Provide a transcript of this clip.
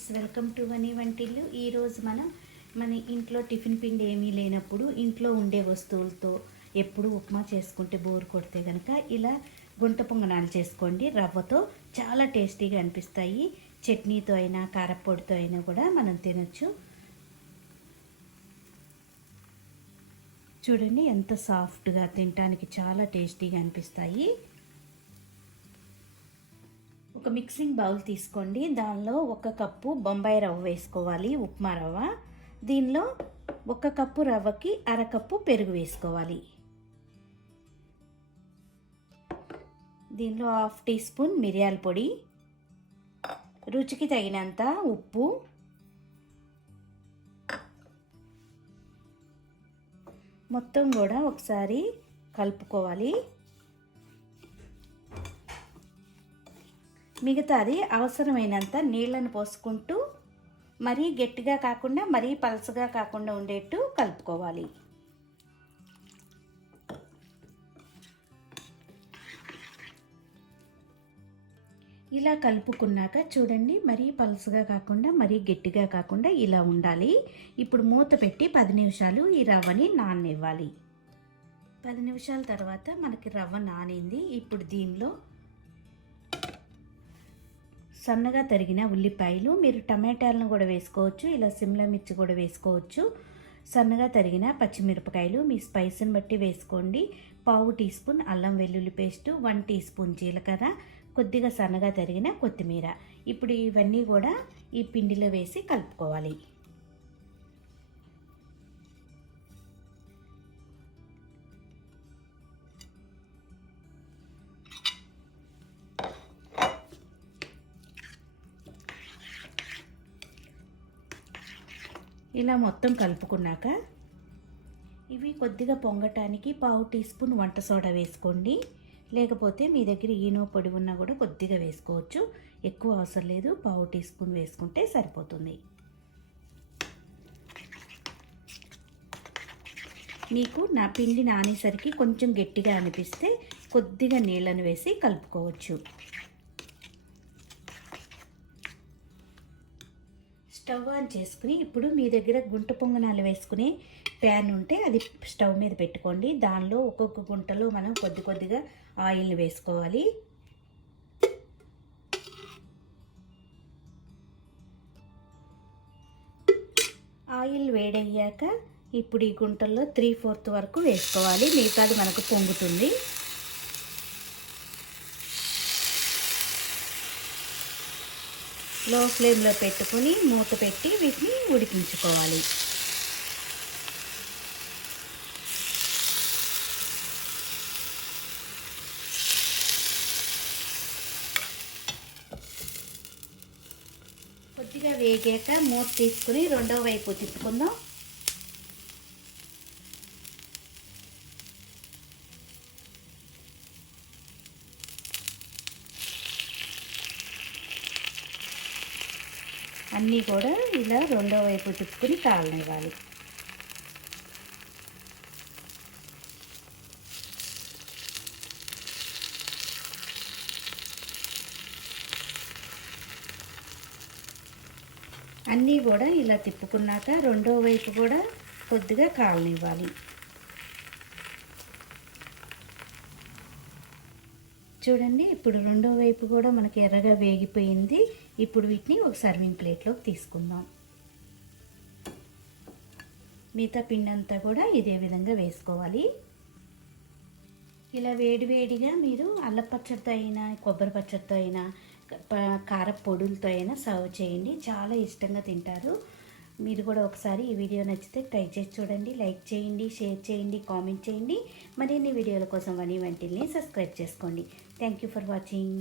Friends, welcome to వని వంటిల్లు. ఈరోజు మన ఇంట్లో టిఫిన్ పిండి ఏమీ లేనప్పుడు ఇంట్లో ఉండే వస్తువులతో ఎప్పుడు ఉప్మా చేసుకుంటే బోర్ కొడితే కనుక ఇలా గుంట పొంగనాలు చేసుకోండి. రవ్వతో చాలా టేస్టీగా అనిపిస్తాయి. చట్నీతో అయినా కారపొడితో అయినా కూడా మనం తినొచ్చు. చూడండి ఎంత సాఫ్ట్గా, తినడానికి చాలా టేస్టీగా అనిపిస్తాయి. ఒక మిక్సింగ్ బౌల్ తీసుకోండి. దానిలో 1 కప్పు బొంబాయి రవ్వ వేసుకోవాలి, ఉప్మా రవ్వ. దీనిలో 1 కప్పు రవ్వకి 1/2 కప్పు పెరుగు వేసుకోవాలి. దీనిలో 1/2 టీ స్పూన్ మిరియాల పొడి, రుచికి తగినంత ఉప్పు, మొత్తం కూడా ఒకసారి కలుపుకోవాలి. మిగతాది అవసరమైనంత నీళ్ళను పోసుకుంటూ మరీ గట్టిగా కాకుండా మరీ పలసగా కాకుండా ఉండేట్టు కలుపుకోవాలి. ఇలా కలుపుకున్నాక చూడండి, మరీ పలసగా కాకుండా మరీ గట్టిగా కాకుండా ఇలా ఉండాలి. ఇప్పుడు మూత పెట్టి 10 నిమిషాలు ఈ రవ్వని నాననివ్వాలి. 10 నిమిషాల తర్వాత మనకి రవ్వ నానింది. ఇప్పుడు దీనిలో సన్నగా తరిగిన ఉల్లిపాయలు, మీరు టమాటాలను కూడా వేసుకోవచ్చు, ఇలా సిమ్లా మిర్చి కూడా వేసుకోవచ్చు. సన్నగా తరిగిన పచ్చిమిరపకాయలు మీ స్పైస్ని బట్టి వేసుకోండి. 1/2 టీ స్పూన్ అల్లం వెల్లుల్లి పేస్టు, 1 టీ స్పూన్ జీలకర్ర, కొద్దిగా సన్నగా తరిగిన కొత్తిమీర. ఇప్పుడు ఇవన్నీ కూడా ఈ పిండిలో వేసి కలుపుకోవాలి. ఇలా మొత్తం కలుపుకున్నాక ఇవి కొద్దిగా పొంగటానికి 1/2 టీ స్పూన్ వంట సోడా వేసుకోండి. లేకపోతే మీ దగ్గర ఈనో పొడి ఉన్నా కూడా కొద్దిగా వేసుకోవచ్చు. ఎక్కువ అవసరం లేదు, 1/2 టీ స్పూన్ వేసుకుంటే సరిపోతుంది. మీకు నా పిండి నానేసరికి కొంచెం గట్టిగా అనిపిస్తే కొద్దిగా నీళ్ళను వేసి కలుపుకోవచ్చు. స్టవ్ ఆన్ చేసుకుని ఇప్పుడు మీ దగ్గర గుంట పొంగనాలు వేసుకునే ప్యాన్ ఉంటే అది స్టవ్ మీద పెట్టుకోండి. దానిలో ఒక్కొక్క గుంటలో మనం కొద్దిగా ఆయిల్ని వేసుకోవాలి. ఆయిల్ వేడయ్యాక ఇప్పుడు ఈ గుంటల్లో 3/4 వరకు వేసుకోవాలి. మిగతాది మనకు పొంగుతుంది. లో ఫ్లేమ్లో పెట్టుకుని మూత పెట్టి వీటిని ఉడికించుకోవాలి. కొద్దిగా వేగాక మూత తీసుకుని రెండవ వైపు తిప్పుకుందాం. అన్నీ కూడా ఇలా రెండో వైపు తిప్పుకుని కాలనివ్వాలి. అన్నీ కూడా ఇలా తిప్పుకున్నాక రెండో వైపు కూడా కొద్దిగా కాలనివ్వాలి. చూడండి, ఇప్పుడు రెండో వైపు కూడా మనకి ఎర్రగా వేగిపోయింది. ఇప్పుడు వీటిని ఒక సర్వింగ్ ప్లేట్లోకి తీసుకుందాం. మిగతా పిండి అంతా కూడా ఇదే విధంగా వేసుకోవాలి. ఇలా వేడివేడిగా మీరు అల్లం పచ్చడితో అయినా, కొబ్బరి పచ్చడితో అయినా, కారపొడులతో అయినా సర్వ్ చేయండి. చాలా ఇష్టంగా తింటారు. మీరు కూడా ఒకసారి ఈ వీడియో నచ్చితే ట్రై చేసి చూడండి. లైక్ చేయండి, షేర్ చేయండి, కామెంట్ చేయండి. మరిన్ని వీడియోల కోసం వని వంటిల్ని సబ్స్క్రైబ్ చేసుకోండి. Thank you for watching.